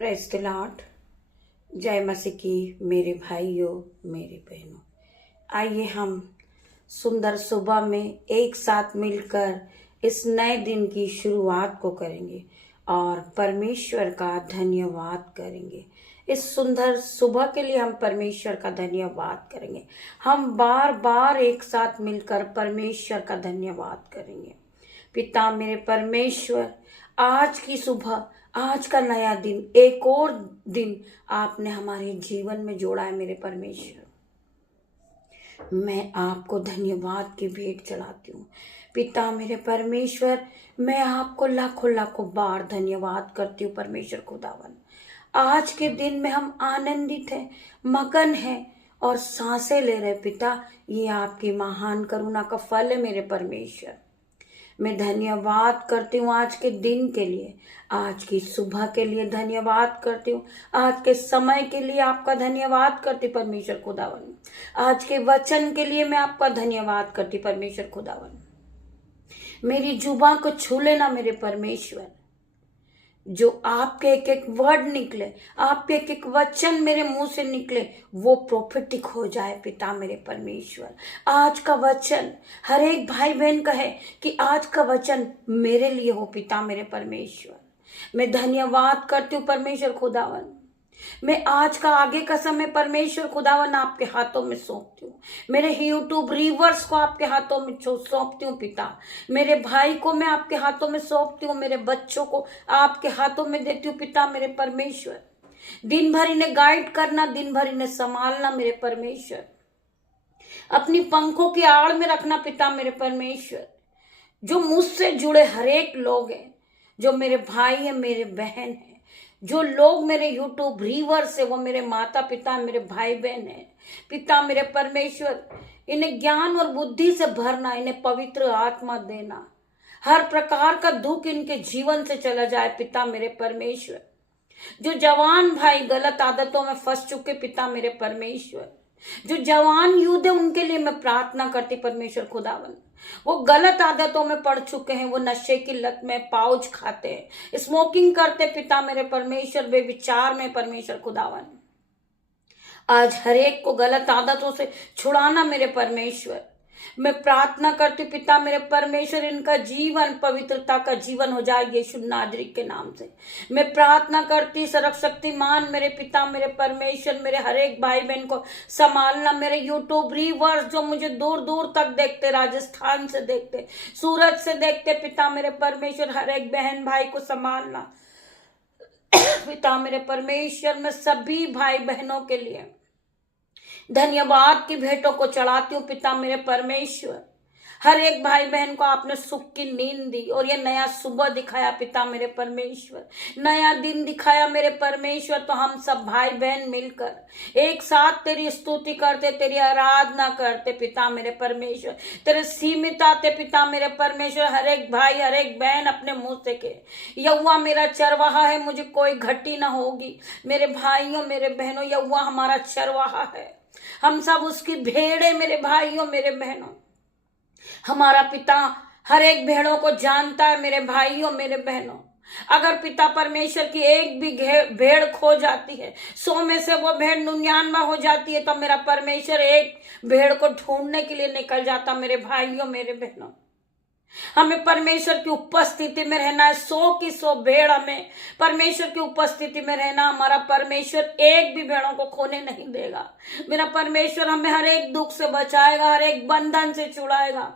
Praise the Lord. जय मसीह की मेरे भाइयों मेरे बहनों, आइए हम सुंदर सुबह में एक साथ मिलकर इस नए दिन की शुरुआत को करेंगे और परमेश्वर का धन्यवाद करेंगे। इस सुंदर सुबह के लिए हम परमेश्वर का धन्यवाद करेंगे। हम बार बार एक साथ मिलकर परमेश्वर का धन्यवाद करेंगे। पिता मेरे परमेश्वर, आज की सुबह, आज का नया दिन, एक और दिन आपने हमारे जीवन में जोड़ा है। मेरे परमेश्वर, मैं आपको धन्यवाद की भेंट चढ़ाती हूँ। पिता मेरे परमेश्वर, मैं आपको लाखों लाखों बार धन्यवाद करती हूँ। परमेश्वर खुदावन, आज के दिन में हम आनंदित हैं, मगन हैं और सांसें ले रहे। पिता, ये आपकी महान करुणा का फल है। मेरे परमेश्वर, मैं धन्यवाद करती हूँ आज के दिन के लिए, आज की सुबह के लिए धन्यवाद करती हूँ, आज के समय के लिए आपका धन्यवाद करती परमेश्वर खुदावन। आज के वचन के लिए मैं आपका धन्यवाद करती परमेश्वर खुदावन। मेरी जुबान को छू लेना मेरे परमेश्वर, जो आपके एक एक वर्ड निकले, आपके एक एक वचन मेरे मुंह से निकले, वो प्रोफेटिक हो जाए। पिता मेरे परमेश्वर, आज का वचन हर एक भाई बहन कहे कि आज का वचन मेरे लिए हो। पिता मेरे परमेश्वर, मैं धन्यवाद करती हूँ परमेश्वर खुदावन। मैं आज का आगे का समय परमेश्वर खुदावन आपके हाथों में सौंपती हूँ। मेरे यूट्यूब रीवर्स को आपके हाथों में सौंपती हूँ। पिता, मेरे भाई को मैं आपके हाथों में सौंपती हूँ। मेरे बच्चों को आपके हाथों में देती हूँ। पिता मेरे परमेश्वर, दिन भर इन्हें गाइड करना, दिन भर इन्हें संभालना। मेरे परमेश्वर, अपनी पंखों की आड़ में रखना। पिता मेरे परमेश्वर, जो मुझसे जुड़े हर एक लोग हैं, जो मेरे भाई है, मेरे बहन है, जो लोग मेरे यूट्यूब व्यूअर्स है, वो मेरे माता पिता, मेरे भाई बहन है। पिता मेरे परमेश्वर, इन्हें ज्ञान और बुद्धि से भरना, इन्हें पवित्र आत्मा देना, हर प्रकार का दुख इनके जीवन से चला जाए। पिता मेरे परमेश्वर, जो जवान भाई गलत आदतों में फंस चुके, पिता मेरे परमेश्वर, जो जवान यूथ है, उनके लिए मैं प्रार्थना करती परमेश्वर खुदावन। वो गलत आदतों में पड़ चुके हैं, वो नशे की लत में, पाउच खाते हैं, स्मोकिंग करते। पिता मेरे परमेश्वर, वे विचार में परमेश्वर खुदावन, आज हर एक को गलत आदतों से छुड़ाना। मेरे परमेश्वर, मैं प्रार्थना करती हूँ पिता मेरे परमेश्वर, इनका जीवन पवित्रता का जीवन हो जाए यीशु नाजरी के नाम से। मैं प्रार्थना करती सर्वशक्तिमान मेरे पिता मेरे परमेश्वर, मेरे हर एक भाई बहन को संभालना। मेरे यूट्यूब व्यूअर्स जो मुझे दूर दूर तक देखते, राजस्थान से देखते, सूरत से देखते, पिता मेरे परमेश्वर, हर एक बहन भाई को संभालना। पिता मेरे परमेश्वर, मैं सभी भाई बहनों के लिए धन्यवाद की भेंटों को चढ़ाती हूँ। पिता मेरे परमेश्वर, हर एक भाई बहन को आपने सुख की नींद दी और ये नया सुबह दिखाया। पिता मेरे परमेश्वर, नया दिन दिखाया। मेरे परमेश्वर, तो हम सब भाई बहन मिलकर एक साथ तेरी स्तुति करते, तेरी आराधना करते। पिता मेरे परमेश्वर, तेरे सीमित आते। पिता मेरे परमेश्वर, हर एक भाई हर एक बहन अपने मुंह से के यहोवा मेरा चरवाहा है, मुझे कोई घटी ना होगी। मेरे भाइयों मेरे बहनों, यहोवा हमारा चरवाहा है, हम सब उसकी भेड़े। मेरे भाइयों मेरे बहनों, हमारा पिता हर एक भेड़ों को जानता है। मेरे भाइयों मेरे बहनों, अगर पिता परमेश्वर की एक भी भेड़ खो जाती है, 100 में से वो भेड़ 99 हो जाती है, तो मेरा परमेश्वर एक भेड़ को ढूंढने के लिए निकल जाता। मेरे भाइयों मेरे बहनों, हमें परमेश्वर की उपस्थिति में रहना है। 100 की 100 भेड़ हमें परमेश्वर की उपस्थिति में रहना। हमारा परमेश्वर एक भी भेड़ों को खोने नहीं देगा। मेरा परमेश्वर हमें हर एक दुख से बचाएगा, हर एक बंधन से छुड़ाएगा।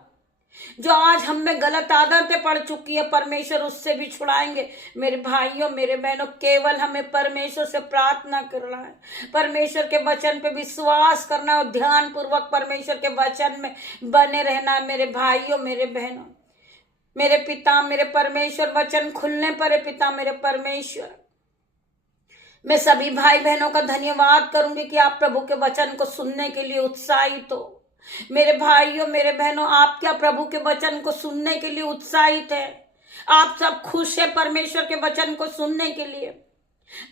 जो आज हम में गलत आदतें पड़ चुकी है, परमेश्वर उससे भी छुड़ाएंगे। मेरे भाइयों मेरे बहनों, केवल हमें परमेश्वर से प्रार्थना करना है, परमेश्वर के वचन पे विश्वास करना है और ध्यान पूर्वक परमेश्वर के वचन में बने रहना है। मेरे भाइयों मेरे बहनों, मेरे पिता मेरे परमेश्वर, वचन खुलने पर है। पिता मेरे परमेश्वर, मैं सभी भाई बहनों का धन्यवाद करूंगी कि आप प्रभु के वचन को सुनने के लिए उत्साहित हो। मेरे भाइयों मेरे बहनों, आप क्या प्रभु के वचन को सुनने के लिए उत्साहित है? आप सब खुश है परमेश्वर के वचन को सुनने के लिए?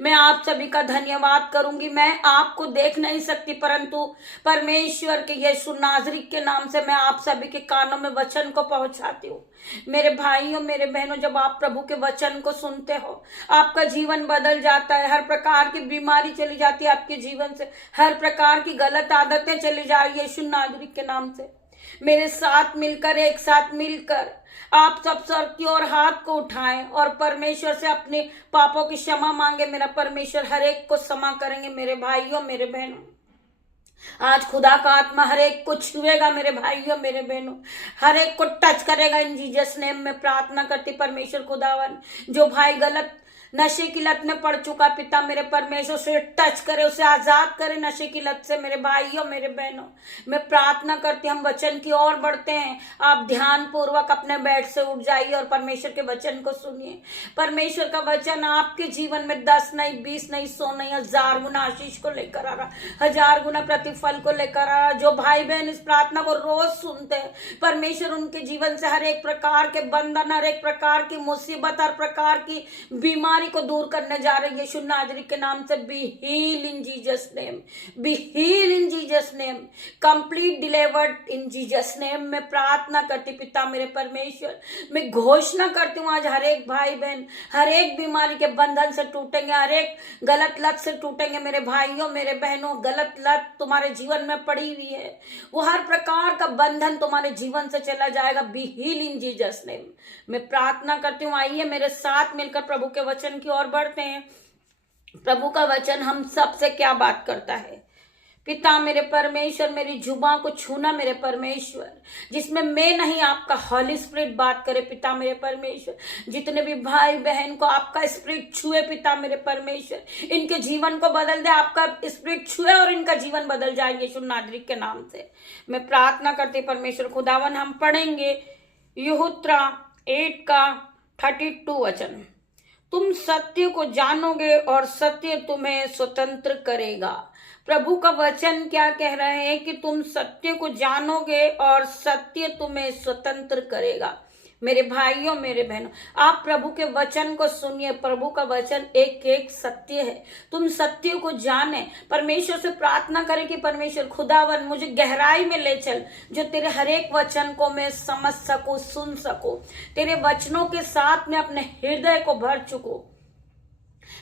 मैं आप सभी का धन्यवाद करूंगी। मैं आपको देख नहीं सकती, परंतु परमेश्वर के यीशु नाजरी के नाम से मैं आप सभी के कानों में वचन को पहुंचाती हूँ। मेरे भाइयों, मेरे बहनों, जब आप प्रभु के वचन को सुनते हो, आपका जीवन बदल जाता है। हर प्रकार की बीमारी चली जाती है आपके जीवन से, हर प्रकार की गलत आदतें चली जा रही है यीशु नाजरी के नाम से। मेरे साथ मिलकर, एक साथ मिलकर आप सब सर की ओर हाथ को उठाएं और परमेश्वर से अपने पापों की क्षमा मांगे। मेरा परमेश्वर हर एक को क्षमा करेंगे। मेरे भाइयों, मेरे बहनों, आज खुदा का आत्मा हर एक को छुएगा। मेरे भाइयों, मेरे बहनों, हर एक को टच करेगा। इन जीसस नेम में प्रार्थना करती परमेश्वर खुदावन, जो भाई गलत नशे की लत में पड़ चुका, पिता मेरे परमेश्वर से टच करे, उसे आजाद करे नशे की लत से। मेरे भाइयों, मेरे बहनों, मैं प्रार्थना करती, हम वचन की ओर बढ़ते हैं। आप ध्यान पूर्वक अपने बेड से उठ जाइए और परमेश्वर के वचन को सुनिए। परमेश्वर का वचन आपके जीवन में 10 नहीं, 20 नहीं, 100 नहीं, 1000 गुना आशीष को लेकर आ रहा, 1000 गुना प्रतिफल को लेकर आ रहा। जो भाई बहन इस प्रार्थना को रोज सुनते हैं, परमेश्वर उनके जीवन से हर एक प्रकार के बंधन, हर एक प्रकार की मुसीबत, हर प्रकार की बीमारी को दूर करने जा रहे हैं यीशु नाजरी के नाम से। Be heal in Jesus name, be heal in Jesus name, complete delivered in Jesus name. मैं प्रार्थना करती पिता मेरे परमेश्वर, मैं घोषणा करती हूँ आज हर एक भाई बहन हर एक बीमारी के बंधन से टूटेंगे, हर एक गलत लत से टूटेंगे। मेरे भाइयों, मेरे बहनों, गलत लत तुम्हारे जीवन में पड़ी हुई है, वो हर प्रकार का बंधन तुम्हारे जीवन से चला जाएगा। Be heal in Jesus name. मैं प्रार्थना करती हूँ, आइए मेरे साथ मिलकर प्रभु के वचन की ओर बढ़ते हैं। प्रभु का वचन हम सब से क्या बात करता है? पिता मेरे परमेश्वर, मेरी जुबान को छूना मेरे परमेश्वर, जिसमें मैं नहीं आपका हॉली स्पिरिट बात करे। पिता मेरे परमेश्वर, जितने भी भाई बहन को आपका स्पिरिट छुए, पिता मेरे परमेश्वर, इनके जीवन को बदल दे। आपका स्पिरिट छुए और इनका जीवन बदल जाए यीशु नाजरी के नाम से मैं प्रार्थना करती परमेश्वर खुदावन। हम पढ़ेंगे यहूत्रा 8 का 32 वचन। तुम सत्य को जानोगे और सत्य तुम्हें स्वतंत्र करेगा। प्रभु का वचन क्या कह रहे हैं कि तुम सत्य को जानोगे और सत्य तुम्हें स्वतंत्र करेगा। मेरे भाइयों, मेरे बहनों, आप प्रभु के वचन को सुनिए। प्रभु का वचन एक एक सत्य है। तुम सत्य को जाने, परमेश्वर से प्रार्थना करें कि परमेश्वर खुदावन मुझे गहराई में ले चल, जो तेरे हर एक वचन को मैं समझ सकूं, सुन सकूं। तेरे वचनों के साथ मैं अपने हृदय को भर चुकूं।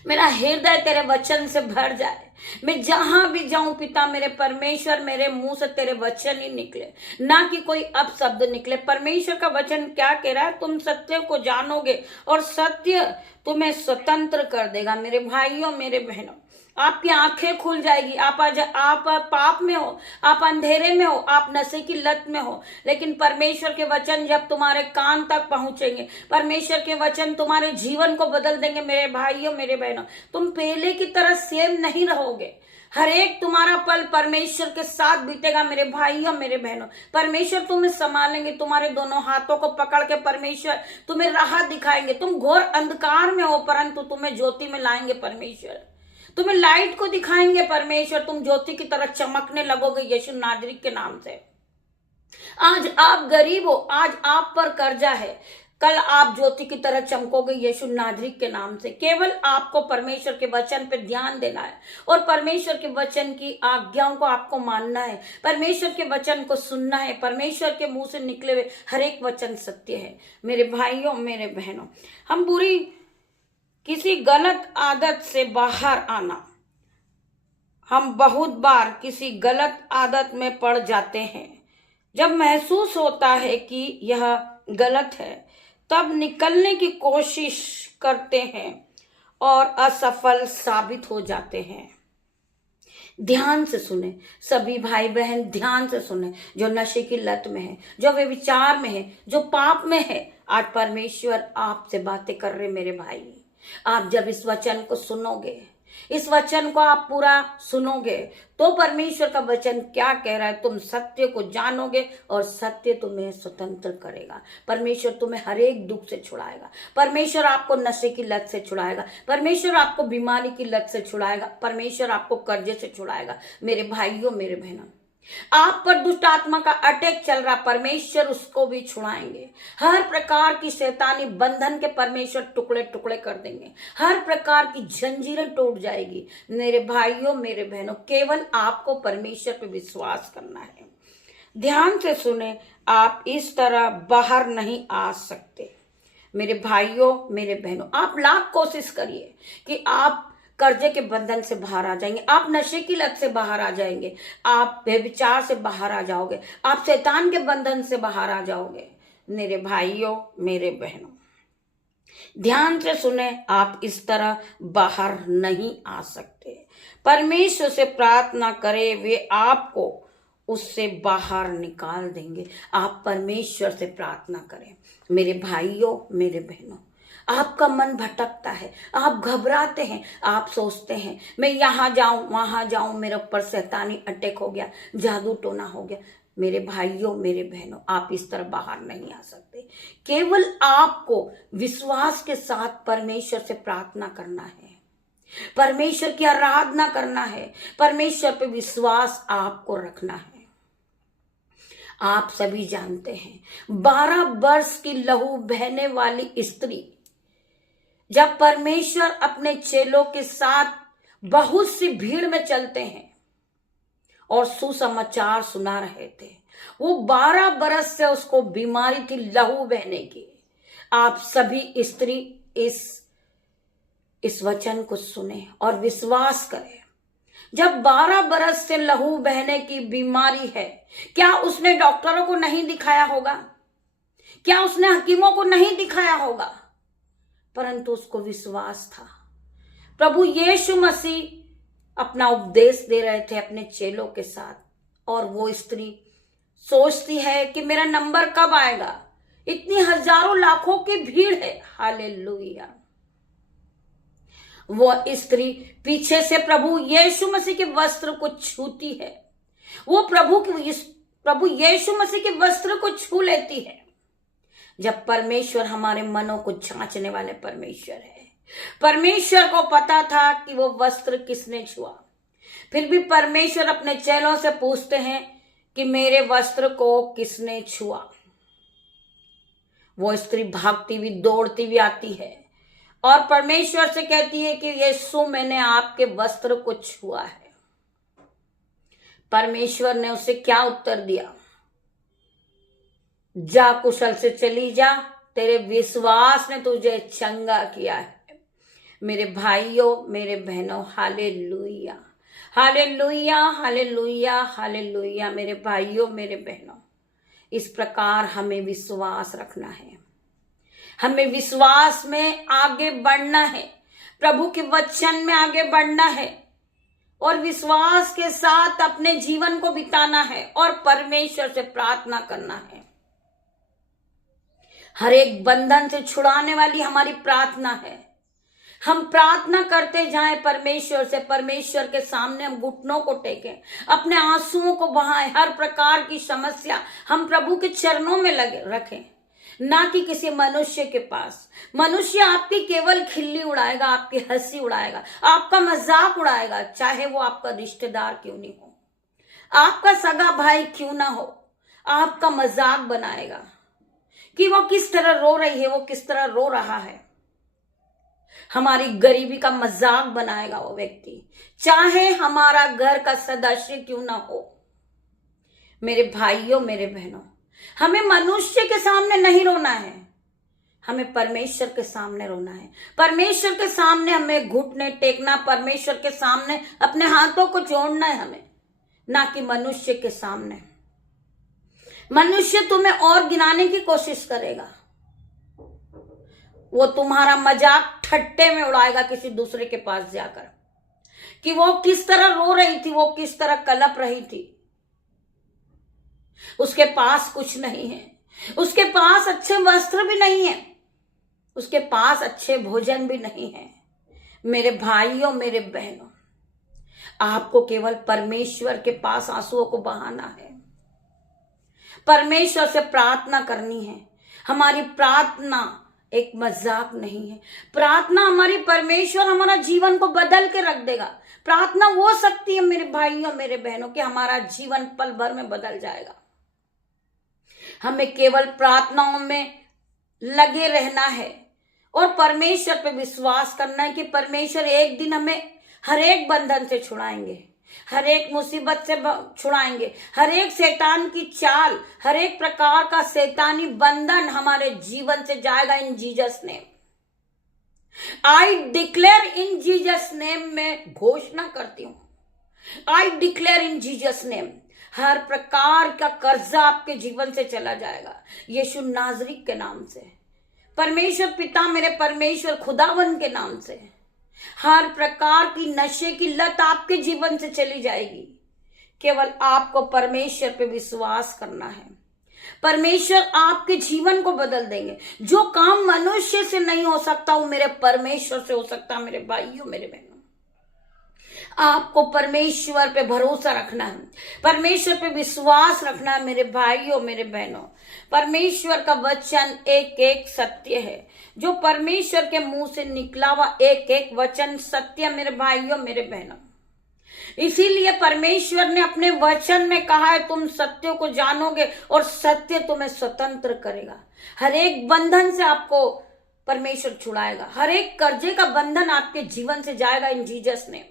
मेरा हृदय तेरे वचन से भर जाए। मैं जहां भी जाऊं पिता मेरे परमेश्वर, मेरे मुंह से तेरे वचन ही निकले, ना कि कोई अपशब्द निकले। परमेश्वर का वचन क्या कह रहा है? तुम सत्य को जानोगे और सत्य तुम्हें स्वतंत्र कर देगा। मेरे भाइयों, मेरे बहनों, आपकी आंखें खुल जाएगी। आप पाप में हो, आप अंधेरे में हो, आप नशे की लत में हो, लेकिन परमेश्वर के वचन जब तुम्हारे कान तक पहुंचेंगे, परमेश्वर के वचन तुम्हारे जीवन को बदल देंगे। मेरे भाइयों, मेरे बहनों, तुम पहले की तरह सेम नहीं रहोगे। हर एक तुम्हारा पल परमेश्वर के साथ बीतेगा। मेरे भाइयों, मेरे बहनों, परमेश्वर तुम्हें संभालेंगे। तुम्हारे दोनों हाथों को पकड़ के परमेश्वर तुम्हें राह दिखाएंगे। तुम घोर अंधकार में हो, परंतु तुम्हें ज्योति में लाएंगे परमेश्वर। तुम्हें लाइट को दिखाएंगे परमेश्वर। तुम ज्योति की तरह चमकने लगोगे यीशु नाजरी के नाम से। आज आप गरीब हो, आज आप पर कर्जा है, कल आप ज्योति की तरह चमकोगे यीशु नाजरी के नाम से। केवल आपको परमेश्वर के वचन पे ध्यान देना है और परमेश्वर के वचन की आज्ञाओं को आपको मानना है, परमेश्वर के वचन को सुनना है। परमेश्वर के मुंह से निकले हुए हर एक वचन सत्य है। मेरे भाइयों, मेरे बहनों, हम बुरी किसी गलत आदत से बाहर आना, हम बहुत बार किसी गलत आदत में पड़ जाते हैं। जब महसूस होता है कि यह गलत है, तब निकलने की कोशिश करते हैं और असफल साबित हो जाते हैं। ध्यान से सुने सभी भाई बहन, ध्यान से सुने। जो नशे की लत में है, जो व्यभिचार में है, जो पाप में है, आज परमेश्वर आपसे बातें कर रहे। मेरे भाई, आप जब इस वचन को सुनोगे, इस वचन को आप पूरा सुनोगे, तो परमेश्वर का वचन क्या कह रहा है? तुम सत्य को जानोगे और सत्य तुम्हें स्वतंत्र करेगा। परमेश्वर तुम्हें हर एक दुख से छुड़ाएगा। परमेश्वर आपको नशे की लत से छुड़ाएगा। परमेश्वर आपको बीमारी की लत से छुड़ाएगा। परमेश्वर आपको कर्जे से छुड़ाएगा। मेरे भाइयों, मेरे बहनों, आप पर दुष्ट आत्मा का अटैक चल रहा, परमेश्वर उसको भी छुड़ाएंगे। हर प्रकार की शैतानी बंधन के परमेश्वर टुकड़े टुकड़े कर देंगे। हर प्रकार की जंजीरें टूट जाएगी। मेरे भाइयों मेरे बहनों, केवल आपको परमेश्वर पे विश्वास करना है। ध्यान से सुने, आप इस तरह बाहर नहीं आ सकते। मेरे भाइयों मेरे बहनों, आप लाख कोशिश करिए कि आप कर्जे के बंधन से बाहर आ जाएंगे, आप नशे की लत से बाहर आ जाएंगे, आप व्यभिचार से बाहर आ जाओगे, आप शैतान के बंधन से बाहर आ जाओगे। मेरे भाइयों मेरे बहनों, ध्यान से सुने, आप इस तरह बाहर नहीं आ सकते। परमेश्वर से प्रार्थना करें, वे आपको उससे बाहर निकाल देंगे। आप परमेश्वर से प्रार्थना करें। मेरे भाइयों मेरे बहनों, आपका मन भटकता है, आप घबराते हैं, आप सोचते हैं मैं यहाँ जाऊं वहां जाऊं, मेरे ऊपर शैतानी अटैक हो गया, जादू टोना हो गया। मेरे भाइयों मेरे बहनों, आप इस तरह बाहर नहीं आ सकते। केवल आपको विश्वास के साथ परमेश्वर से प्रार्थना करना है, परमेश्वर की आराधना करना है, परमेश्वर पे विश्वास आपको रखना है। आप सभी जानते हैं 12 वर्ष की लहू बहने वाली स्त्री जब परमेश्वर अपने चेलों के साथ बहुत सी भीड़ में चलते हैं और सुसमाचार सुना रहे थे, वो 12 बरस से उसको बीमारी थी लहू बहने की। आप सभी स्त्री इस वचन को सुने और विश्वास करें। जब 12 बरस से लहू बहने की बीमारी है, क्या उसने डॉक्टरों को नहीं दिखाया होगा? क्या उसने हकीमों को नहीं दिखाया होगा? परंतु उसको विश्वास था। प्रभु यीशु मसीह अपना उपदेश दे रहे थे अपने चेलों के साथ, और वो स्त्री सोचती है कि मेरा नंबर कब आएगा, इतनी हजारों लाखों की भीड़ है। हालेलुया। वो स्त्री पीछे से प्रभु यीशु मसीह के वस्त्र को छूती है, वो प्रभु यीशु मसीह के वस्त्र को छू लेती है। जब परमेश्वर हमारे मनों को जांचने वाले परमेश्वर है, परमेश्वर को पता था कि वो वस्त्र किसने छुआ, फिर भी परमेश्वर अपने चेलों से पूछते हैं कि मेरे वस्त्र को किसने छुआ। वो स्त्री भागती हुई दौड़ती हुई आती है और परमेश्वर से कहती है कि यीशु मैंने आपके वस्त्र को छुआ है। परमेश्वर ने उसे क्या उत्तर दिया? जा कुशल से चली जा, तेरे विश्वास ने तुझे चंगा किया है। मेरे भाइयों मेरे बहनों, हालेलुया हालेलुया हालेलुया हालेलुया। मेरे भाइयों मेरे बहनों, इस प्रकार हमें विश्वास रखना है, हमें विश्वास में आगे बढ़ना है, प्रभु के वचन में आगे बढ़ना है और विश्वास के साथ अपने जीवन को बिताना है और परमेश्वर से प्रार्थना करना है। हर एक बंधन से छुड़ाने वाली हमारी प्रार्थना है। हम प्रार्थना करते जाएं परमेश्वर से, परमेश्वर के सामने हम घुटनों को टेकें, अपने आंसुओं को बहाएं। हर प्रकार की समस्या हम प्रभु के चरणों में लगे रखें, ना कि किसी मनुष्य के पास। मनुष्य आपकी केवल खिल्ली उड़ाएगा, आपकी हंसी उड़ाएगा, आपका मजाक उड़ाएगा, चाहे वो आपका रिश्तेदार क्यों नहीं हो, आपका सगा भाई क्यों ना हो, आपका मजाक बनाएगा कि वो किस तरह रो रही है, वो किस तरह रो रहा है। हमारी गरीबी का मजाक बनाएगा वो व्यक्ति, चाहे हमारा घर का सदस्य क्यों ना हो। मेरे भाइयों मेरे बहनों, हमें मनुष्य के सामने नहीं रोना है, हमें परमेश्वर के सामने रोना है। परमेश्वर के सामने हमें घुटने टेकना, परमेश्वर के सामने अपने हाथों को जोड़ना है हमें, ना कि मनुष्य के सामने। मनुष्य तुम्हें और गिनाने की कोशिश करेगा, वो तुम्हारा मजाक ठट्टे में उड़ाएगा किसी दूसरे के पास जाकर कि वो किस तरह रो रही थी, वो किस तरह कलप रही थी। उसके पास कुछ नहीं है, उसके पास अच्छे वस्त्र भी नहीं है, उसके पास अच्छे भोजन भी नहीं है। मेरे भाइयों मेरे बहनों, आपको केवल परमेश्वर के पास आंसुओं को बहाना है, परमेश्वर से प्रार्थना करनी है। हमारी प्रार्थना एक मजाक नहीं है। प्रार्थना हमारी परमेश्वर हमारा जीवन को बदल के रख देगा। प्रार्थना हो सकती है मेरे भाइयों मेरे बहनों कि हमारा जीवन पल भर में बदल जाएगा। हमें केवल प्रार्थनाओं में लगे रहना है और परमेश्वर पे विश्वास करना है कि परमेश्वर एक दिन हमें हर एक बंधन से छुड़ाएंगे, हर एक मुसीबत से छुड़ाएंगे, हर एक शैतान की चाल, हर एक प्रकार का शैतानी बंधन हमारे जीवन से जाएगा in Jesus name. I declare in Jesus name में घोषणा करती हूं, I declare in Jesus name हर प्रकार का कर्जा आपके जीवन से चला जाएगा यीशु नाजरी के नाम से। परमेश्वर पिता मेरे परमेश्वर खुदावन के नाम से हर प्रकार की नशे की लत आपके जीवन से चली जाएगी। केवल आपको परमेश्वर पे विश्वास करना है। परमेश्वर आपके जीवन को बदल देंगे। जो काम मनुष्य से नहीं हो सकता वो मेरे परमेश्वर से हो सकता है। मेरे भाइयों मेरे बहनों, आपको परमेश्वर पे भरोसा रखना है, परमेश्वर पे विश्वास रखना है। मेरे भाइयों मेरे बहनों, परमेश्वर का वचन एक एक सत्य है। जो परमेश्वर के मुंह से निकला हुआ एक एक वचन सत्य। मेरे भाइयों मेरे बहनों, इसीलिए परमेश्वर ने अपने वचन में कहा है तुम सत्य को जानोगे और सत्य तुम्हें स्वतंत्र करेगा। हर एक बंधन से आपको परमेश्वर छुड़ाएगा। हर एक कर्जे का बंधन आपके जीवन से जाएगा इन जीसस नेम।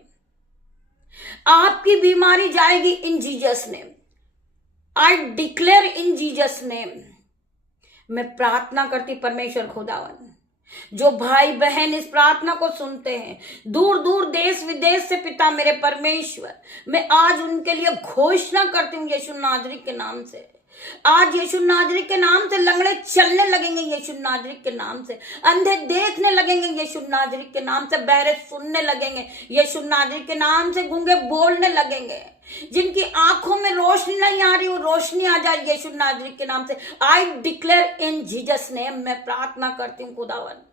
आपकी बीमारी जाएगी इन Jesus name. I declare in Jesus name. मैं प्रार्थना करती परमेश्वर खुदावन, जो भाई बहन इस प्रार्थना को सुनते हैं दूर दूर देश विदेश से, पिता मेरे परमेश्वर, मैं आज उनके लिए घोषणा करती हूँ यीशु नाजरी के नाम से। आज यीशु नाजरी के नाम से लंगड़े चलने लगेंगे, यीशु नाजरी के नाम से अंधे देखने लगेंगे, यीशु नाजरी के नाम से बहरे सुनने लगेंगे, यीशु नाजरी के नाम से गूंगे बोलने लगेंगे। जिनकी आंखों में रोशनी नहीं आ रही वो रोशनी आ जाए यीशु नाजरी के नाम से। I declare in Jesus name. मैं प्रार्थना करती हूँ खुदावन,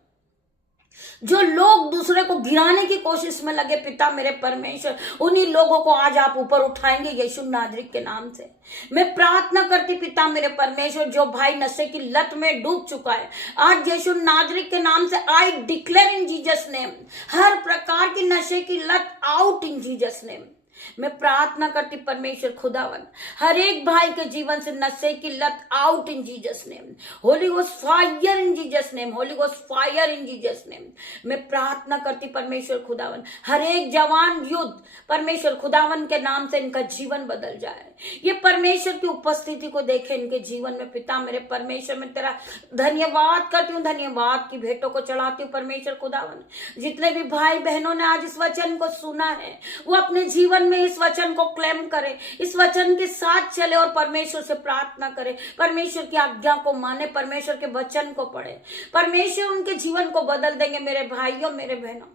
जो लोग दूसरे को गिराने की कोशिश में लगे, पिता मेरे परमेश्वर, उन्हीं लोगों को आज आप ऊपर उठाएंगे यीशु नाजरी के नाम से। मैं प्रार्थना करती पिता मेरे परमेश्वर, जो भाई नशे की लत में डूब चुका है, आज यीशु नाजरी के नाम से I declare in Jesus name हर प्रकार की नशे की लत आउट इन जीसस नेम। मैं प्रार्थना करती परमेश्वर खुदावन, हर एक भाई के जीवन से नशे की लत out in Jesus name. Holi ghost fire in Jesus name, Holi ghost fire in Jesus name. मैं प्रार्थना करती परमेश्वर खुदावन, हर एक जवान युद्ध परमेश्वर खुदावन के नाम से इनका जीवन बदल जाए। ये परमेश्वर की उपस्थिति को देखे इनके जीवन में। पिता मेरे परमेश्वर, मैं तेरा धन्यवाद करती हूँ, धन्यवाद की भेंटों को चढ़ाती हूँ परमेश्वर खुदावन। जितने भी भाई बहनों ने आज इस वचन को सुना है वो अपने जीवन में इस वचन को क्लेम करे, इस वचन के साथ चले और परमेश्वर से प्रार्थना करे, परमेश्वर की आज्ञा को माने, परमेश्वर के वचन को पढ़े। परमेश्वर उनके जीवन को बदल देंगे। मेरे भाइयों मेरे बहनों,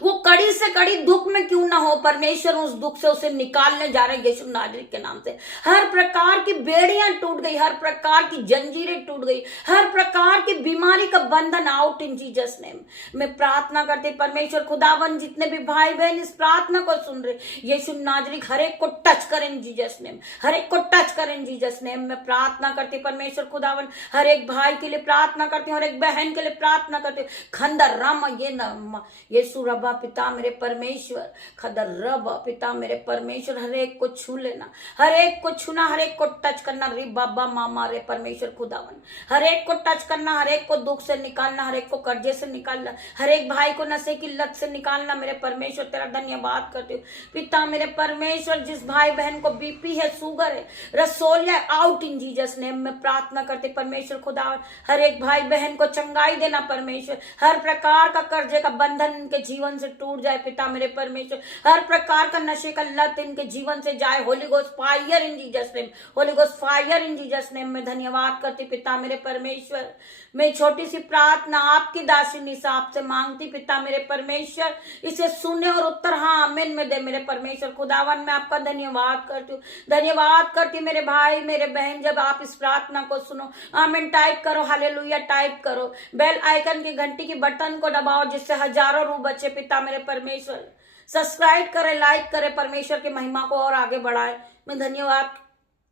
वो कड़ी से कड़ी दुख में क्यों ना हो, परमेश्वर उस दुख से उसे निकालने जा रहे हैं यीशु नाजरी के नाम से। हर प्रकार की बेड़ियां टूट गई, हर प्रकार की जंजीरें टूट गई, हर प्रकार की बीमारी का बंधन आउट इन जीसस नेम। मैं प्रार्थना करती परमेश्वर खुदावन, जितने भी भाई बहन इस प्रार्थना को सुन रहे, यीशु नाजरी हर एक को टच करें इन जीसस नेम, हर एक को टच करें इन जीसस नेम। मैं प्रार्थना करती परमेश्वर खुदावन, हर एक भाई के लिए प्रार्थना करती हूँ, हर एक बहन के लिए प्रार्थना करती हूँ। खंदर राम ये न यीशु रबा पिता मेरे परमेश्वर, खदर रबा पिता मेरे परमेश्वर, हर एक को छू लेना, हर एक को छूना, हर एक को टच करना। रे बाबा मामा रे परमेश्वर खुदावन, हर एक को टच करना, हर एक को दुख से निकालना, हर एक को कर्जे से निकालना, हर एक भाई को नशे की लत से निकालना। मेरे परमेश्वर तेरा धन्यवाद करती हूँ पिता मेरे परमेश्वर। जिस भाई बहन को बीपी है, शुगर है, रसोलिया आउट इन जीसस नेम। मैं प्रार्थना करती परमेश्वर खुदावन, हर एक भाई बहन को चंगाई देना परमेश्वर। हर प्रकार का कर्जे का बंधन इनके जीवन से टूट जाए पिता मेरे परमेश्वर। हर प्रकार का नशे का लत इनके जीवन से जाए। Holi ghost fire in Jesus name, Holi ghost fire in Jesus name. मैं धन्यवाद करती पिता मेरे परमेश्वर। मैं छोटी सी प्रार्थना आपकी दासी निशा आपसे मांगती पिता मेरे परमेश्वर, इसे सुने और उत्तर हाँ आमीन में दे मेरे परमेश्वर खुदावन। मैं आपका धन्यवाद करती हूँ, धन्यवाद करती मेरे भाई मेरे बहन। जब आप इस प्रार्थना को सुनो आमीन टाइप करो, हालेलुया टाइप करो, बेल आइकन की घंटी की बटन को दबाओ, जिससे हजारों रूह बचे पिता मेरे परमेश्वर। सब्सक्राइब करे, लाइक करे, परमेश्वर की महिमा को और आगे बढ़ाए। मैं धन्यवाद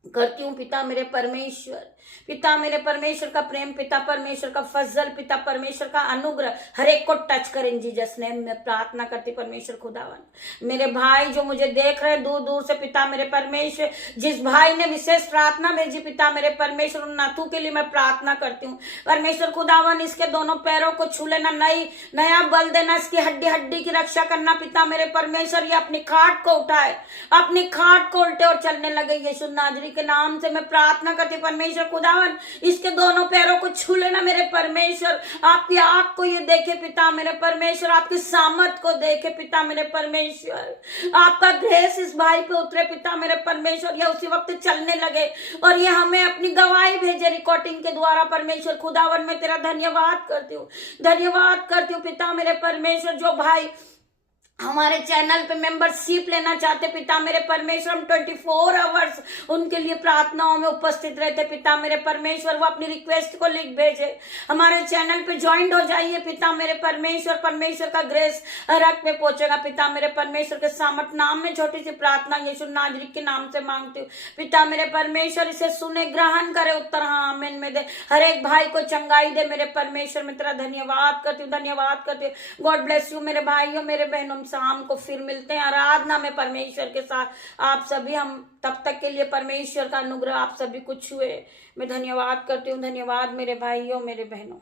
करती हूँ पिता मेरे परमेश्वर। पिता मेरे परमेश्वर का प्रेम, पिता परमेश्वर का फजल, पिता परमेश्वर का अनुग्रह हर एक को टच कर इन जीसस नेम में प्रार्थना करती परमेश्वर खुदावन। मेरे भाई जो मुझे देख रहे हैं दूर दूर से, पिता मेरे परमेश्वर, जिस भाई ने विशेष प्रार्थना भेजी पिता मेरे परमेश्वर, उन नाथू के लिए मैं प्रार्थना करती हूँ परमेश्वर खुदावन। इसके दोनों पैरों को छू लेना, नया बल देना, इसकी हड्डी हड्डी की रक्षा करना पिता मेरे परमेश्वर। ये अपनी खाट को उठाए, अपनी खाट को उल्टे और चलने लगे यीशु नाजरी के नाम से मैं प्रार्थना करती परमेश्वर खुदावन। इसके दोनों पैरों को छू लेना मेरे परमेश्वर, आपकी आंख को ये देखे पिता मेरे परमेश्वर, आपकी सामर्थ को देखे पिता मेरे परमेश्वर, आपका ग्रेस इस भाई पे उतरे पिता मेरे परमेश्वर। ये उसी वक्त चलने लगे और ये हमें अपनी गवाही भेजे रिकॉर्डिंग के द्वारा परमेश्वर खुदावन। मैं तेरा धन्यवाद करती हूँ, धन्यवाद करती हूँ पिता मेरे परमेश्वर। जो भाई हमारे चैनल पे मेंबरशिप लेना चाहते पिता मेरे परमेश्वर, हम 24 आवर्स उनके लिए प्रार्थनाओं में उपस्थित रहते पिता मेरे परमेश्वर। वो अपनी रिक्वेस्ट को लिख भेजे, हमारे चैनल पे ज्वाइंट हो जाइए पिता मेरे परमेश्वर। परमेश्वर का ग्रेस रख पे पहुंचेगा पिता मेरे परमेश्वर के सामर्थ नाम में छोटी सी प्रार्थना यीशु नाजरी के नाम से मांगती हूँ पिता मेरे परमेश्वर। इसे सुने, ग्रहण करे, उत्तर हाँ आमीन में दे, हर एक भाई को चंगाई दे मेरे परमेश्वर। मैं तेरा धन्यवाद करती हूँ, धन्यवाद करती हूँ। गॉड ब्लेस यू मेरे भाइयों मेरे बहनों। शाम को फिर मिलते हैं आराधना में परमेश्वर के साथ आप सभी। हम तब तक के लिए परमेश्वर का अनुग्रह आप सभी को छुए। मैं धन्यवाद करती हूँ, धन्यवाद मेरे भाइयों मेरे बहनों।